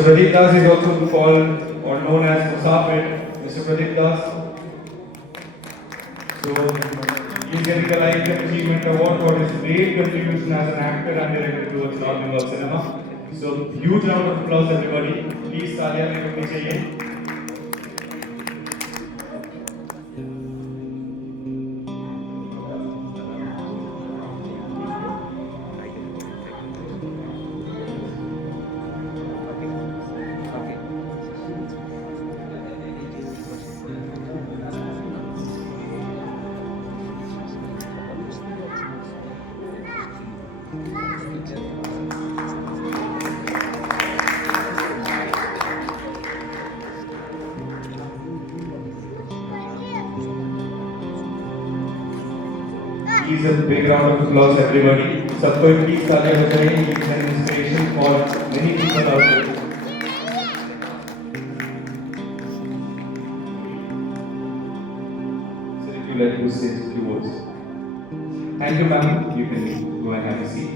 Mr. Pradeep Das is also called or known as Musafir. Mr. Pradeep Das. So he's getting a Lifetime Achievement Award for his great contribution as an actor and director towards North Bengal cinema. So huge round of applause everybody. Please तालियां लगनी चाहिए. Please a big round of applause everybody. सबको please तालियां बजाइए. He is an inspiration for many people out there. So if you like to say a few words. Thank you, ma'am. You can go and have a seat.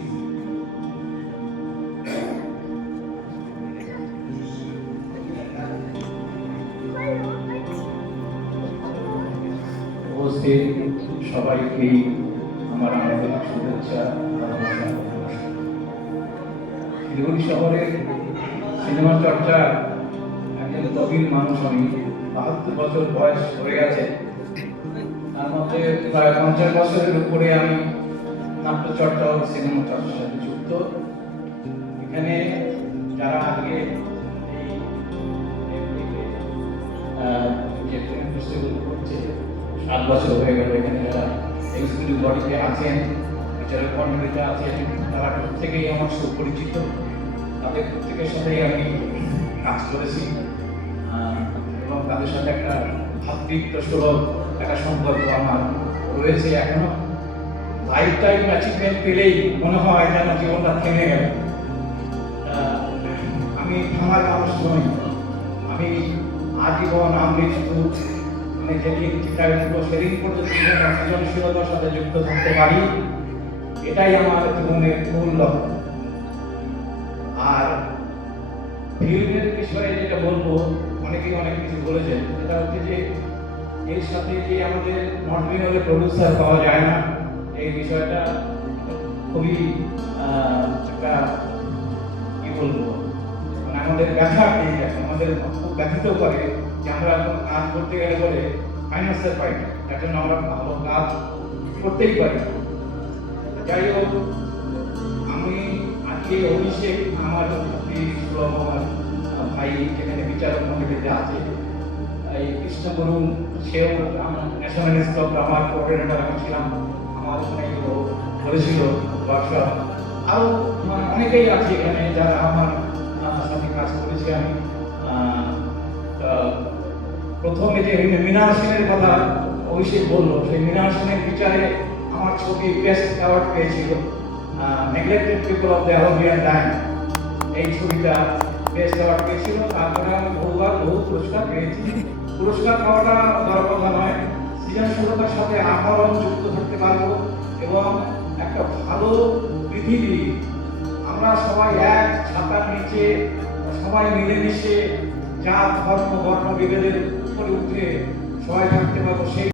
সবাইকে আমার আন্তরিক শুভেচ্ছা ভালোবাসা। শিলিগুড়ি শহরে cinema চর্চা একজন প্রবীণ মানুষ, আমি ৭২ বছর বয়স হয়ে গেছে। তার মধ্যে প্রায় ৫০ বছরের উপরে আমি নাট্যচর্চা ও সিনেমা চর্চার সাথে যুক্ত। এখানে যারা আগে যে ফিল্ম ফেস্টিভ্যাল করছে ৭ বছর হয়ে গেল, এখানে যারা এক্সিকিউটিভ বডিতে আছেন, বিচারক মণ্ডলীতে আছেন, তারা প্রত্যেকেই আমার সুপরিচিত। তাদের প্রত্যেকের সাথেই আমি কাজ করেছি এবং তাদের সাথে একটা ভাতৃত্ব সুলভ একটা সম্পর্ক আমার রয়েছে এখনো। লাইফ টাইম অ্যাচিভমেন্ট পেলেই মনে হয় যেন জীবনটা থেমে গেল। আমি থামার মানুষ নই, আমি আজীবন আমৃত্যু মানে যেদিন চিন্তা করবো সেদিন পর্যন্ত সৃজনশীলতার সাথে যুক্ত থাকতে পারি, এটাই আমার জীবনের মূল লক্ষ্য। আর ফিল্মের বিষয়ে যেটা বলবো, অনেকেই অনেক কিছু বলেছেন, সেটা হচ্ছে যে এর সাথে যে আমাদের নট হলে প্রডিউসার পাওয়া যায় না, এই বিষয়টা খুবই একটা কি বলবো, মানে আমাদের ব্যথা পেয়ে গেছে, আমাদের খুব ব্যথিত করে যে আমরা এখন কাজ করতে গেলে বলে ফাইন্যান্সের পাই না, তার জন্য আমরা ভালো কাজ করতেই পারি। যাই হোক, আমি আজকে অভিষেক আমার আমার ভাই যেখানে বিচারক মন্ডলীতে আছে, এই কৃষ্ণগুরু, সেও আমার ন্যাশনাল স্টক আমার কোঅর্ডিনেটর আমি ছিলাম, আমার ওখানে বলেছিল ওয়ার্কশপ। আরও অনেকেই আছে এখানে যারা আমার সাথে কাজ করেছি। আমি প্রথমে যে মৃণাল সেনের কথা অভিষেক বললো, সেই মৃণাল সেনের বিচারে আমার ছবি বেস্ট অ্যাওয়ার্ড পেয়েছিল, neglected people of the alluvial land, এই ছবিটা বেস্ট অ্যাওয়ার্ড পেয়েছিল। তারপরে আমি বহু পুরস্কার পেয়েছি। পুরস্কার পাওয়াটা বড় কথা নয়, সৃজনশীলতার সাথে আহরণ যুক্ত থাকতে পারবো এবং একটা ভালো পৃথিবী, আমরা সবাই এক ছাতার নিচে সবাই মিলেমিশে জাত ধর্ম বর্ণ বিভেদের উপরে উঠে সবাই থাকতে পারবো, সেই